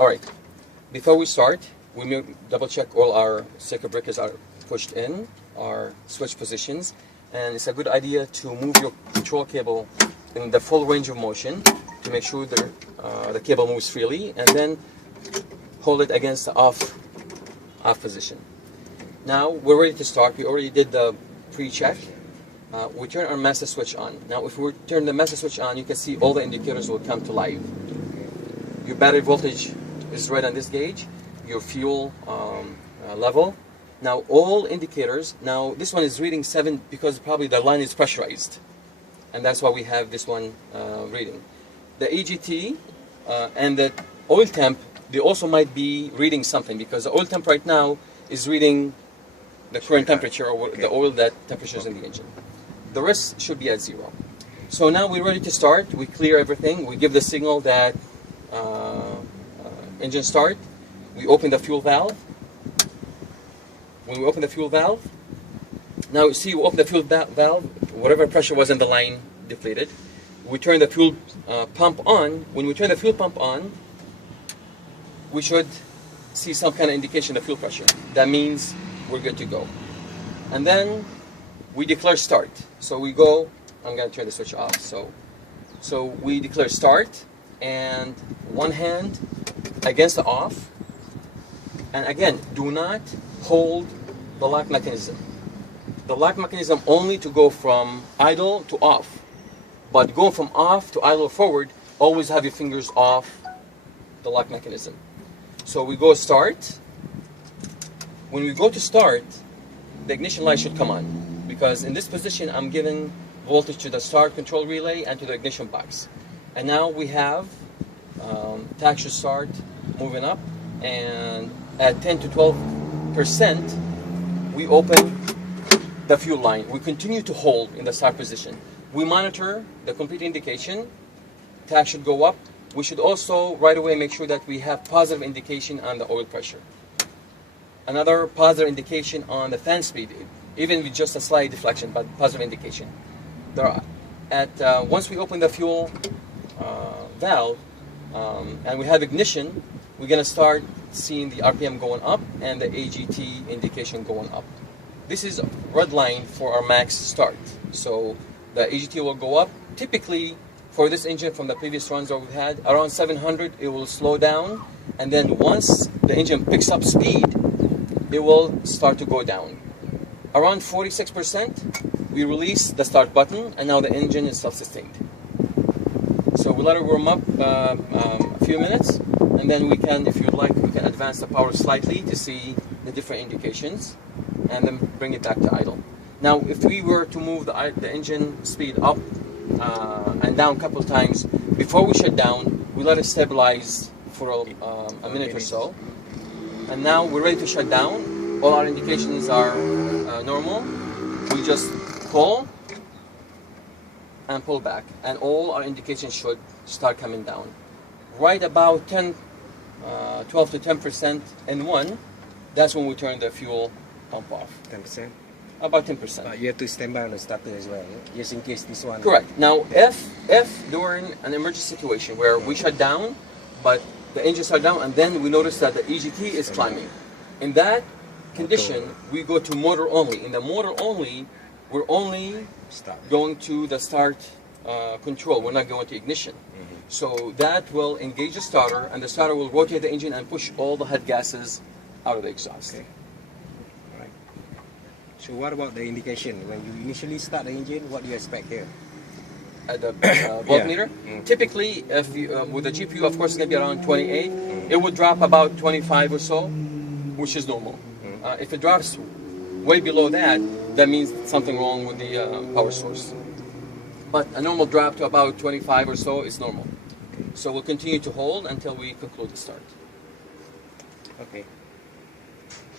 All right. Before we start, we may double check all our circuit breakers are pushed in, our switch positions, and it's a good idea to move your control cable in the full range of motion to make sure that the cable moves freely, and then hold it against the off position. Now we're ready to start. We already did the pre-check. We turn our master switch on. Now if we turn the master switch on, you can see all the indicators will come to life. Your battery voltage is right on this gauge, your fuel level. Now all indicators, now this one is reading 7 because probably the line is pressurized, and that's why we have this one reading. The AGT and the oil temp, they also might be reading something because the oil temp right now is reading the current temperature or the oil that temperature is in the engine. The rest should be at 0. So now we're ready to start. We clear everything. We give the signal that engine start. We open the fuel valve. When we open the fuel valve, now you see we open the fuel valve, whatever pressure was in the line depleted. We turn the fuel pump on. When we turn the fuel pump on, we should see some kind of indication of fuel pressure. That means we're good to go. And then we declare start. So we go, I'm going to turn the switch off. So we declare start, and one hand against the off. And again, do not hold the lock mechanism. The lock mechanism only to go from idle to off. But going from off to idle forward, always have your fingers off the lock mechanism. So we go start. When we go to start, the ignition light should come on, because in this position I'm giving voltage to the start control relay and to the ignition box. And now we have tach should start moving up, and at 10 to 12% we open the fuel line. We continue to hold in the start position. We monitor the complete indication. Tach should go up. We should also right away make sure that we have positive indication on the oil pressure. Another positive indication on the fan speed, even with just a slight deflection, but positive indication. Once we open the fuel valve and we have ignition, we're going to start seeing the RPM going up and the AGT indication going up. This is red line for our max start. So the AGT will go up. Typically, for this engine from the previous runs that we've had, around 700, it will slow down. And then once the engine picks up speed, it will start to go down. Around 46%, we release the start button, and now the engine is self-sustained. So we let it warm up a few minutes, and then we can, if you'd like, we can advance the power slightly to see the different indications, and then bring it back to idle. Now, if we were to move the engine speed up and down a couple times before we shut down, we let it stabilize for a minute or so. And now we're ready to shut down. All our indications are normal. We just pull and pull back, and all our indications should start coming down. Right about 12 to 10% in one, that's when we turn the fuel pump off. 10%? About 10%. But you have to stand by on the starter as well, just in case this one... Correct. Now, if during an emergency situation where we shut down, but the engine shut down, and then we notice that the EGT is climbing, in that condition, we go to motor only. In the motor only, we're only going to the start control. We're not going to ignition. So that will engage the starter, and the starter will rotate the engine and push all the hot gases out of the exhaust. Okay. All right. So what about the indication? When you initially start the engine, what do you expect here? At the voltmeter? Typically, if you, with the GPU, of course, it's going to be around 28. It would drop about 25 or so, which is normal. If it drops way below that, that means something wrong with the power source. But a normal drop to about 25 or so is normal. So we'll continue to hold until we conclude the start. Okay.